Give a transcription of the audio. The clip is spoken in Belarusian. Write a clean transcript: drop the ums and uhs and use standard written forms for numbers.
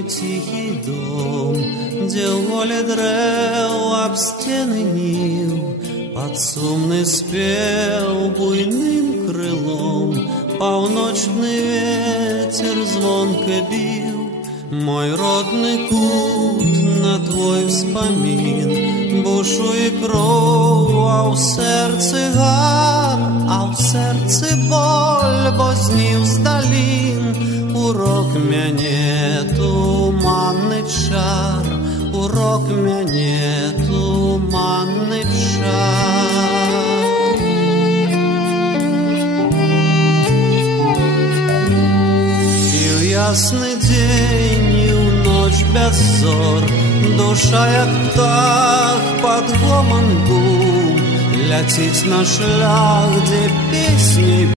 мой тихий дом, дзе ў голе дрэў аб сцены ніў, пад сумны спеў буйным крылом паўночны ветер звонка біў. Мой родны кут на твой успамін, бушуе кроў, а ў сэрцы гар, а ў сэрцы боль, бо знів з далін урок мяне туманны чар, урок мяне туманны чар. І ў ясны дзень, і ў ноч без зор, душа як птах пад гоман гум ляціць на шлях, дзе песней